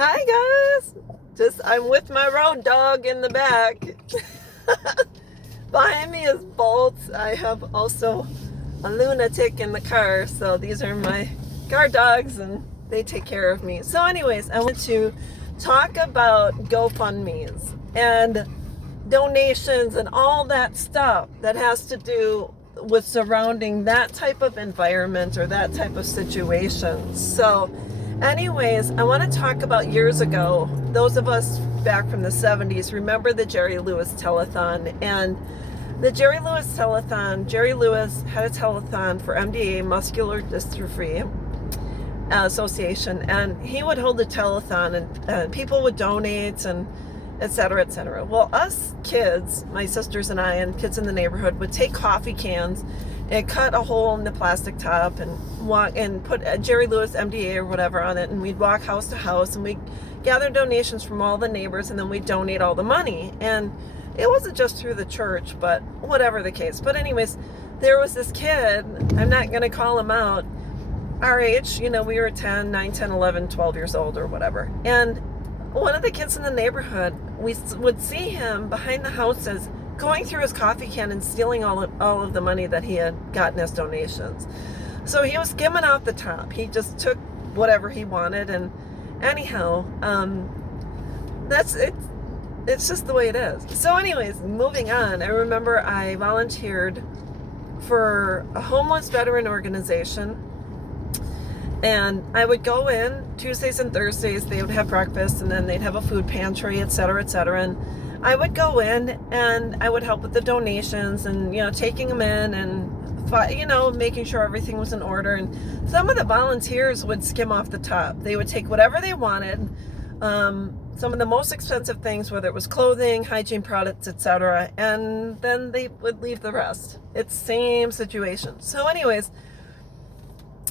Hi guys! I'm with my road dog in the back. Behind me is Bolt. I have also a lunatic in the car. So these are my guard dogs and they take care of me. So anyways, I want to talk about GoFundMes and donations and all that stuff that has to do with surrounding that type of environment or that type of situation. So anyways, I want to talk about years ago. Those of us back from the 70s remember the Jerry Lewis Telethon. And the Jerry Lewis Telethon, Jerry Lewis had a telethon for MDA, Muscular Dystrophy Association, and he would hold a telethon and people would donate and et cetera, et cetera. Well, us kids, my sisters and I, and kids in the neighborhood would take coffee cans and cut a hole in the plastic top and walk and put a Jerry Lewis MDA or whatever on it, and we'd walk house to house and we'd gather donations from all the neighbors, and then we'd donate all the money. And it wasn't just through the church, but whatever the case. But anyways, there was this kid, I'm not going to call him out, our age, we were 10, 9, 10, 11, 12 years old or whatever. And one of the kids in the neighborhood, we would see him behind the houses going through his coffee can and stealing all of the money that he had gotten as donations. So he was skimming off the top. He just took whatever he wanted. And anyhow, that's it. It's just the way it is. So anyways, moving on, I remember I volunteered for a homeless veteran organization. And I would go in Tuesdays and Thursdays. They would have breakfast, and then they'd have a food pantry, et cetera, et cetera. And I would go in and I would help with the donations and, taking them in and, making sure everything was in order. And some of the volunteers would skim off the top. They would take whatever they wanted. Some of the most expensive things, whether it was clothing, hygiene products, et cetera. And then they would leave the rest. It's same situation. So anyways,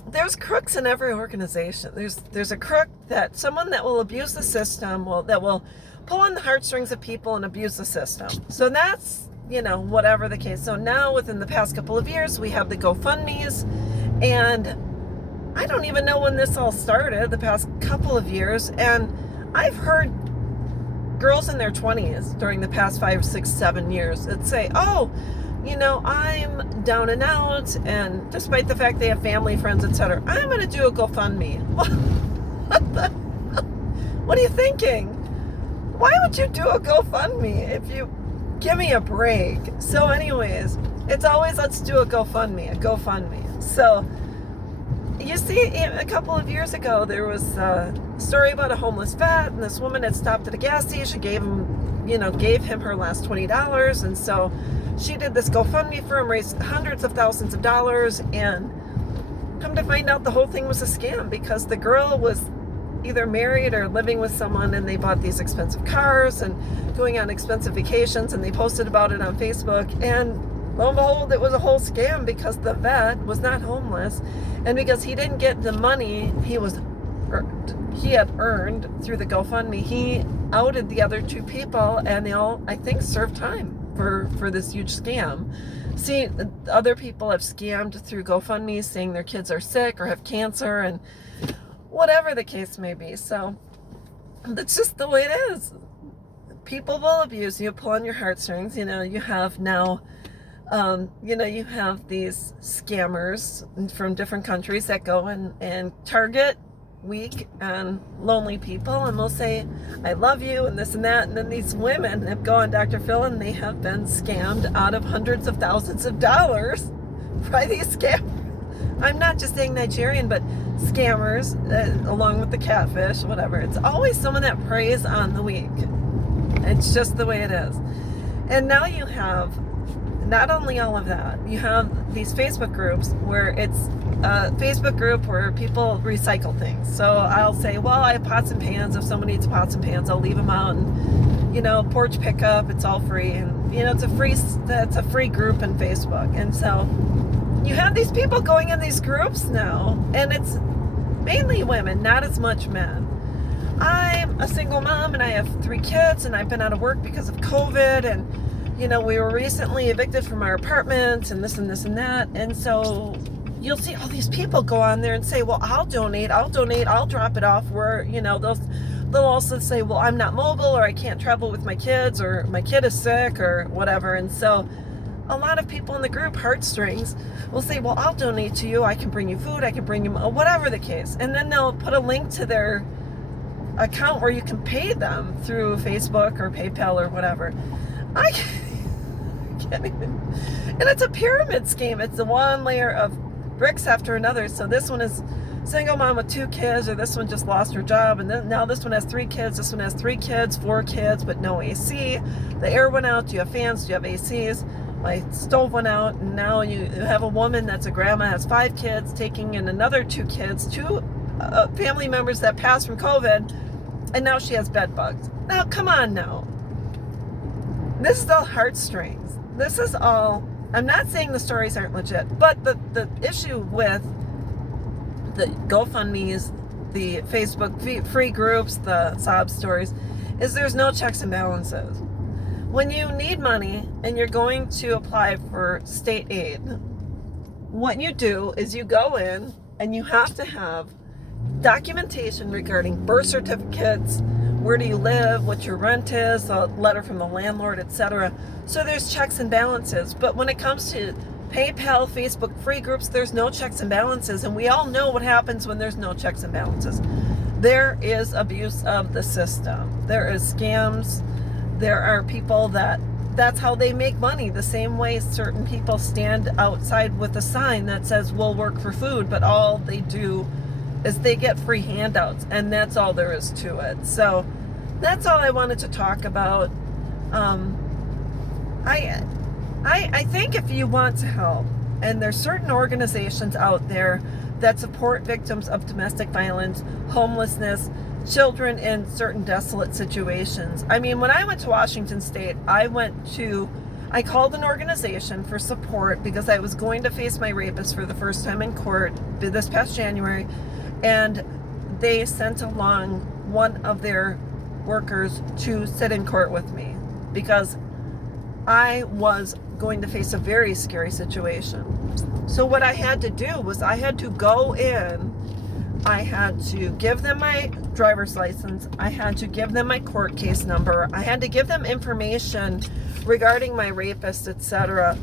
there's crooks in every organization. There's a crook, someone that will abuse the system, that will pull on the heartstrings of people and abuse the system. So that's, whatever the case. So now within the past couple of years, we have the GoFundMes, and I don't even know when this all started, the past couple of years. And I've heard girls in their 20s during the past 5, 6, 7 years that say, oh, I'm down and out, and despite the fact they have family, friends, etc., I'm going to do a GoFundMe. What are you thinking? Why would you do a GoFundMe if you give me a break? So anyways, it's always let's do a GoFundMe. So you see, a couple of years ago, there was a story about a homeless vet, and this woman had stopped at a gas station, gave him her last $20, and so she did this GoFundMe for him, raised hundreds of thousands of dollars, and come to find out the whole thing was a scam because the girl was either married or living with someone, and they bought these expensive cars and going on expensive vacations, and they posted about it on Facebook, and lo and behold, it was a whole scam because the vet was not homeless, and because he didn't get the money he had earned through the GoFundMe, he outed the other two people, and they all, I think, served time for this huge scam. See, other people have scammed through GoFundMe saying their kids are sick or have cancer and whatever the case may be. So that's just the way it is. People will abuse you, pull on your heartstrings. You have now, you have these scammers from different countries that go and target weak and lonely people, and will say, I love you, and this and that. And then these women have gone, Dr. Phil, and they have been scammed out of hundreds of thousands of dollars by these scammers. I'm not just saying Nigerian, but scammers, along with the catfish, whatever. It's always someone that preys on the weak. It's just the way it is. And now you have not only all of that, you have these Facebook groups where it's a Facebook group where people recycle things. So I'll say, well, I have pots and pans. If someone needs pots and pans, I'll leave them out, and porch pickup, it's all free, and it's a free group in Facebook. And so you have these people going in these groups now, and it's mainly women, not as much men. I'm a single mom, and I have 3 kids, and I've been out of work because of COVID, and we were recently evicted from our apartment, and this and this and that. And so you'll see all these people go on there and say, well, I'll donate, I'll drop it off where, they'll they'll also say, well, I'm not mobile, or I can't travel with my kids, or my kid is sick, or whatever. And so a lot of people in the group, heartstrings, will say, well, I'll donate to you. I can bring you food. I can bring you, whatever the case. And then they'll put a link to their account where you can pay them through Facebook or PayPal or whatever. I can't even. And it's a pyramid scheme. It's the one layer of bricks after another. So this one is single mom with 2 kids, or this one just lost her job, and then now this one has 3 kids, this one has 3 kids, 4 kids, but no AC. The air went out. Do you have fans? Do you have ACs? My stove went out, and now you have a woman that's a grandma, has 5 kids, taking in another 2 kids, 2 family members that passed from COVID, and now she has bed bugs. Now, come on now. This is all heartstrings. This is all, I'm not saying the stories aren't legit, but the issue with the GoFundMes, the Facebook free groups, the sob stories, is there's no checks and balances. When you need money and you're going to apply for state aid, what you do is you go in and you have to have documentation regarding birth certificates, where do you live, what your rent is, a letter from the landlord, etc. So there's checks and balances. But when it comes to PayPal, Facebook free groups, there's no checks and balances. And we all know what happens when there's no checks and balances. There is abuse of the system. There is scams. There are people that's how they make money. The same way certain people stand outside with a sign that says, we'll work for food, but all they do is they get free handouts, and that's all there is to it. So that's all I wanted to talk about. I think if you want to help, and there's certain organizations out there that support victims of domestic violence, homelessness, children in certain desolate situations. I mean, when I went to Washington State, I called an organization for support because I was going to face my rapist for the first time in court this past January, and they sent along one of their workers to sit in court with me because I was going to face a very scary situation. So what I had to do was I had to go in, I had to give them my driver's license, I had to give them my court case number, I had to give them information regarding my rapist, etc.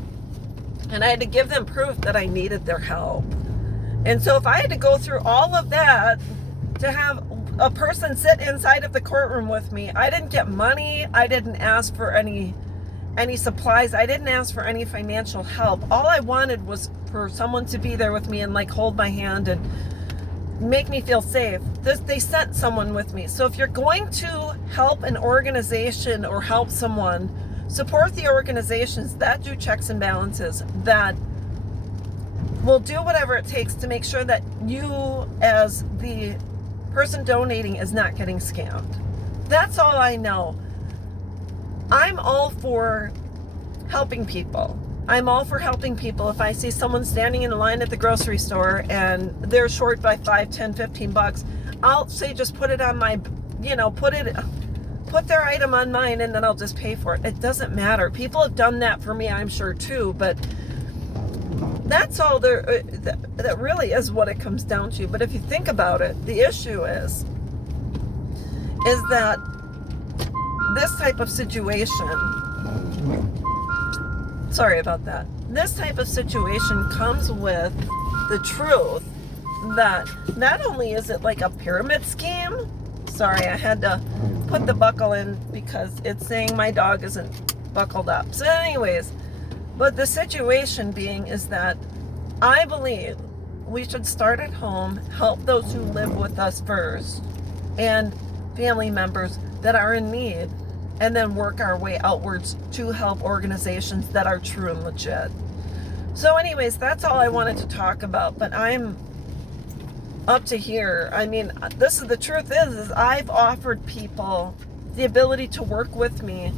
And I had to give them proof that I needed their help. And so if I had to go through all of that to have a person sit inside of the courtroom with me, I didn't get money, I didn't ask for any supplies, I didn't ask for any financial help. All I wanted was for someone to be there with me and like hold my hand and make me feel safe. They sent someone with me. So if you're going to help an organization or help someone, support the organizations that do checks and balances, that will do whatever it takes to make sure that you as the person donating is not getting scammed. That's all I know. I'm all for helping people. I'm all for helping people. If I see someone standing in a line at the grocery store and they're short by $5, $10, $15, I'll say just put it on my, put their item on mine, and then I'll just pay for it. It doesn't matter. People have done that for me, I'm sure too, but that's all there. That really is what it comes down to. But if you think about it, the issue is that this type of situation, sorry about that, this type of situation comes with the truth that not only is it like a pyramid scheme, sorry, I had to put the buckle in because it's saying my dog isn't buckled up. So anyways, but the situation being is that I believe we should start at home, help those who live with us first, and family members that are in need, and then work our way outwards to help organizations that are true and legit. So anyways, that's all I wanted to talk about, but I'm up to here. I mean, this is the truth is I've offered people the ability to work with me,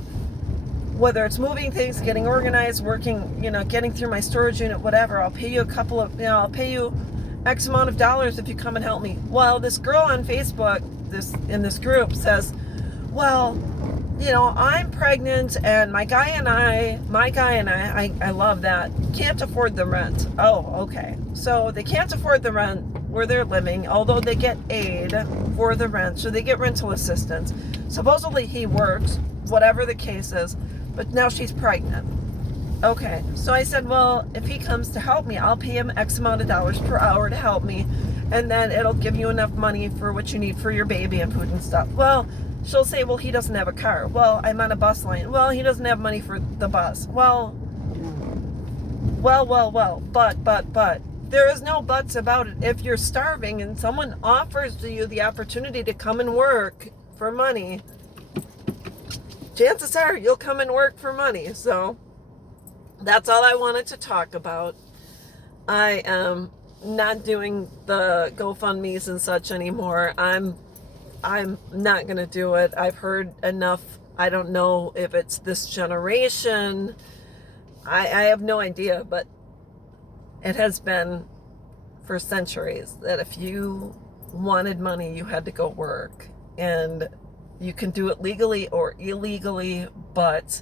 whether it's moving things, getting organized, working, getting through my storage unit, whatever. I'll pay you I'll pay you X amount of dollars if you come and help me. Well, this girl on Facebook, in this group says, well, I'm pregnant and my guy and I love that, can't afford the rent. Oh, okay. So they can't afford the rent. where they're living, although they get aid for the rent, so they get rental assistance. Supposedly he works, whatever the case is, but now she's pregnant. Okay, so I said, well, if he comes to help me, I'll pay him X amount of dollars per hour to help me, and then it'll give you enough money for what you need for your baby and food and stuff. Well, she'll say, well, he doesn't have a car. Well, I'm on a bus line. Well, he doesn't have money for the bus. Well, but. There is no buts about it. If you're starving and someone offers to you the opportunity to come and work for money, chances are you'll come and work for money. So that's all I wanted to talk about. I am not doing the GoFundMes and such anymore. I'm not going to do it. I've heard enough. I don't know if it's this generation. I have no idea, but it has been for centuries that if you wanted money, you had to go work. And you can do it legally or illegally, but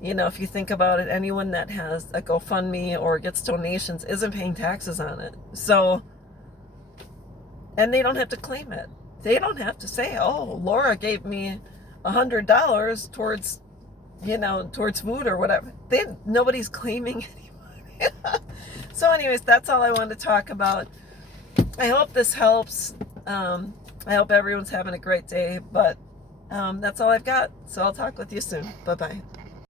if you think about it, anyone that has a GoFundMe or gets donations isn't paying taxes on it. So, and they don't have to claim it. They don't have to say, oh, Laura gave me $100 towards, towards food or whatever. Nobody's claiming any money. So anyways, that's all I wanted to talk about. I hope this helps. I hope everyone's having a great day, but that's all I've got. So I'll talk with you soon. Bye-bye.